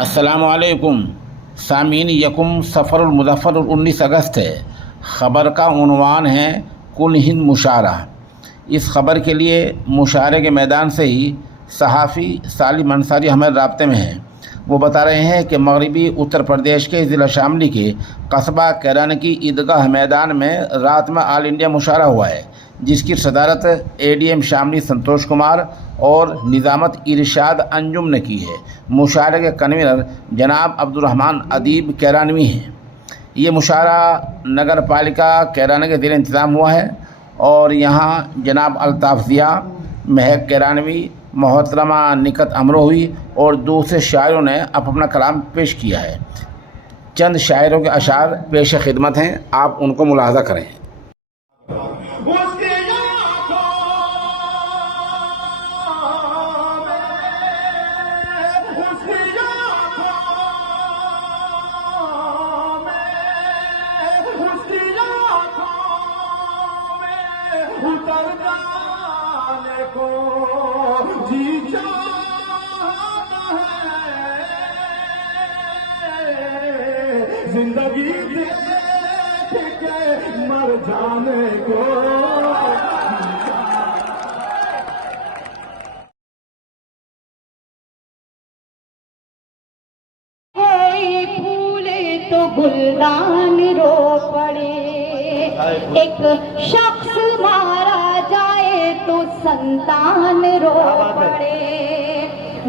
अस्सलामुअलैकुम सामीन। यकुम सफ़रुल मुज़फ़्फ़र 19 अगस्त है। ख़बर का उन्वान है कुल हिंद मुशारा। इस ख़बर के लिए मुशारे के मैदान से ही सहाफ़ी सालिम अंसारी हमारे राब्ते में हैं। वो बता रहे हैं कि मगरबी उत्तर प्रदेश के ज़िला शामली के कस्बा कैरान की ईदगाह मैदान में रात में ऑल इंडिया मुशारा हुआ है, जिसकी सदारत ADM शामली संतोष कुमार और निज़ामत इरशाद अंजुम ने की है। मुशारे के कन्वीनर जनाब अब्दुर्रहमान अदीब कैरानवी हैं। ये मुशारा नगर पालिका कैराना के ज़ेर इंतज़ाम हुआ है और यहाँ जनाब अल्ताफ़ ज़िया, महक कैरानवी, मोहतरमा निकत अमरोही और दूसरे शायरों ने अपना कलाम पेश किया है। चंद शायरों के अशार पेश खिदमत हैं, आप उनको मुलाहज़ा करें। जिंदगी देख के मर जाने को कोई फूले तो गुलदान रो पड़े, एक शख्स मारा जाए तो संतान रो पड़े।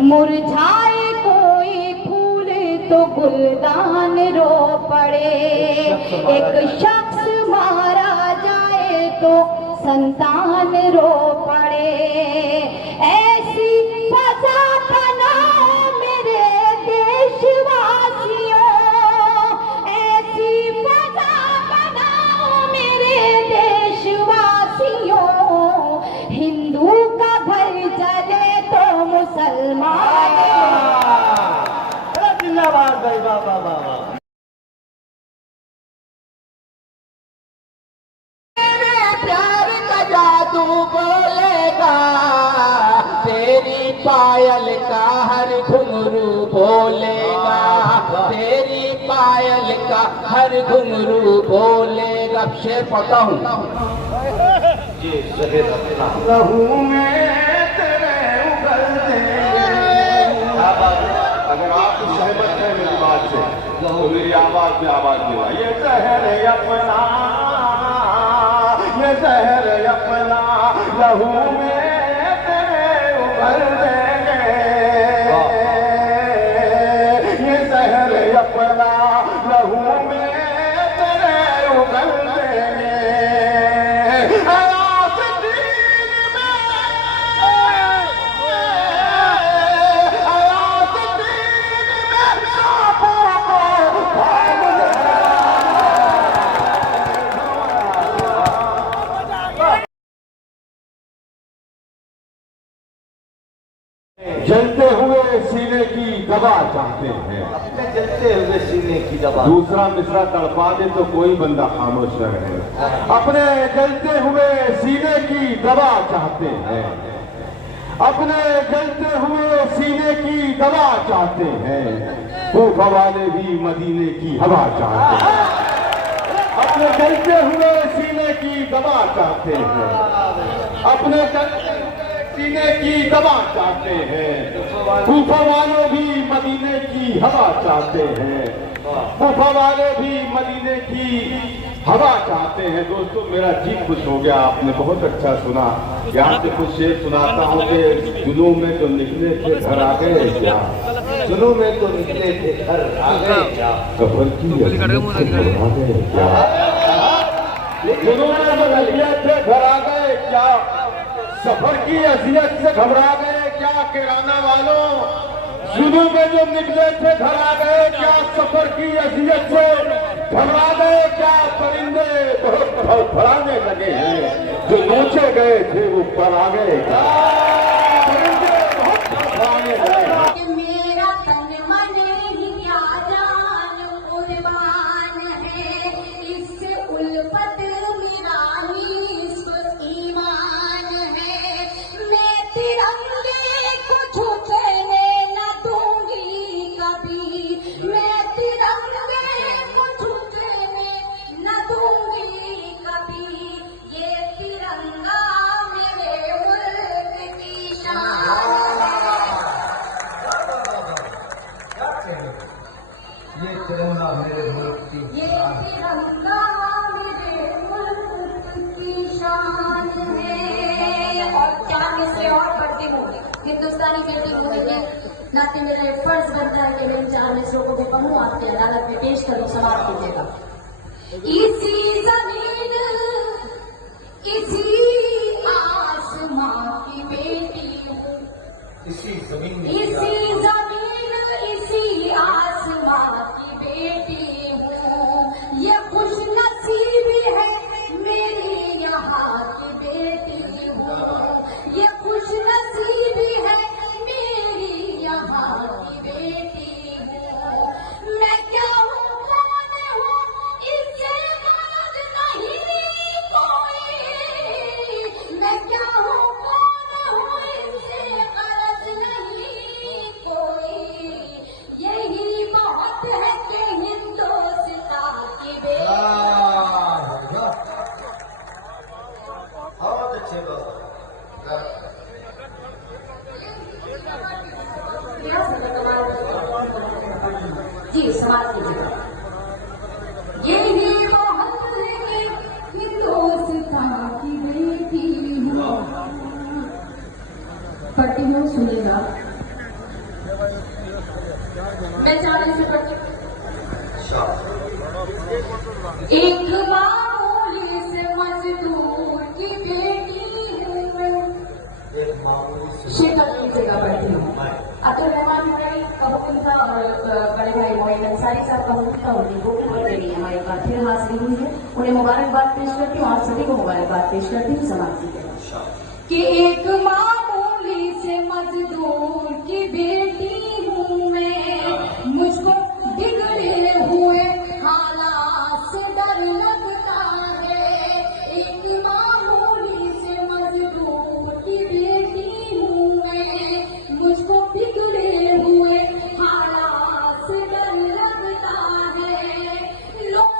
मुरझाए कोई फूले तो गुलदान रो पड़े, एक शख्स मारा जाए तो संतान रो पड़े। ऐसी फजा बनाओ मेरे देशवासियों, ऐसी फजा बनाओ मेरे देशवासियों। हिंदू का घर जले तो मुसलमान जिंदाबाद भाई, बाबा बाबा। प्यार का जादू बोलेगा, तेरी पायल का हर घुंघरू बोलेगा, तेरी पायल का हर घुंघरू बोलेगा। शेर पता हूँ लहू में तेरे उगलते। अगर आप सहमत हैं मेरी बात से तो मेरी आवाज में आवाज दिला। ये जहर अपना, ये जहर अपना लहू में तेरे उगल देंगे। ये जहर अपना लहू में तेरे उगल देंगे। जलते हुए सीने की दवा चाहते हैं, अपने जलते हुए सीने की दवा। दूसरा मिसरा तड़पा दे तो कोई बंदा खामोश न रहे। अपने जलते हुए सीने की दवा चाहते हैं, अपने जलते हुए सीने की दवा चाहते हैं। कूफा वाले भी मदीने की हवा चाहते हैं, अपने जलते हुए सीने की दवा चाहते हैं, अपने सीने की दवा चाहते हैं। कूफा वाले भी मदीने की हवा चाहते हैं, कूफा वाले भी मदीने की हवा चाहते हैं। दोस्तों मेरा जी खुश हो गया, आपने बहुत अच्छा सुना। यहाँ से कुछ शेर सुनाता हूँ कि जुनून में तो निकले थे घर आ गए क्या, जुनून में तो निकले थे घर आ गए क्या, सफर की आ गए क्या, जुनून में तो निकले थे घर आ गए क्या, सफर की अजियत से घबरा गए क्या। किराना वालों जुनून में जो निकले थे घर आ गए क्या, सफर की अजियत से घबरा गए क्या। परिंदे बहुत फड़ाने लगे हैं, जो नोचे गए थे वो पर आ गए क्या। परिंदे बहुत फड़ाने लगे हैं। मेरा तन मन ही क्या जान कुर्बान है, इस उल्फत मेरा निस्फ ईमान है। मैं तिरंगे को झुकने न दूंगी कभी। ये तिरंगा मेरे मुल्क की ये तिरंगा मेरे मुल्क की शान है। और क्या मैं इसे और पढ़ती हूँ, हिंदुस्तानी बेटी होने के नाते मेरा ये फर्ज बनता है कि मैं इन 4 मिसरों को भी पढ़ूं, आपकी अदालत में पेश करूं, समाप्त कीजिएगा। इसी जमीन इसी आसमां की बेटी हूँ, इसी जमीन में इसी जमीन इसी आसमां की बेटी हूँ। ये खुश नसीबी है मेरी यहाँ की बेटी हूँ, ये खुश नसीबी है मेरी यहाँ की बेटी हूँ। मैं क्या हूँ कौन हूँ इससे बात नहीं कोई, मैं क्या हूँ कौन हूँ इससे गलत नहीं कोई। यही बहुत है कि हिंदुस्तान की बेटी। बहुत अच्छे लोग जी समाप्त कीजिएगा। यही बहुत है कि हिंदुस्तान की बेटी हूँ। पढ़ती हूँ, सुनिएगा। मैं 4 से पढ़ती हूँ। एक मामूली से मजदूर की बेटी हूँ, एक मामूली से शिकल की जगह पढ़ती हूँ। अब्दुल रहमान मोई का हुक्म था और बड़े भाई मोइन अंसारी साहब का हुक्म था, उनकी बुक पढ़ रही है हमारे पास फिर हाजिरी हुई है। उन्हें मुबारकबाद पेश करती हूँ, आप सभी को मुबारकबाद पेश करती हूँ। समाप्त कीजिएगा कि एक मामूली से मजदूर की बेटी हूँ मैं, मुझको बिगड़े हुए हालात से डर लगता है। एक मामूली से मजदूर की बेटी हूँ मैं, मुझको बिगड़े हुए हालात से डर लगता है। लोग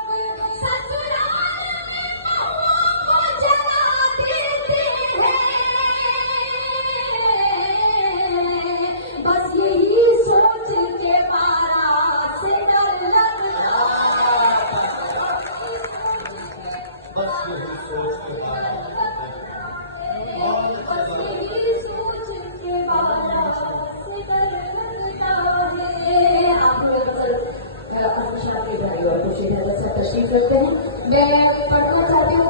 ससुराल में बहुओं को जला देते हैं, बस यही सोच के पारा से डर लगता है। बस यही सोच के बस यही सोच के पारा से डर लगता है। आप लोग अपनी शादी भाई और खुशी से तशरीफ रखते हैं। मैं पढ़ना चाहती हूँ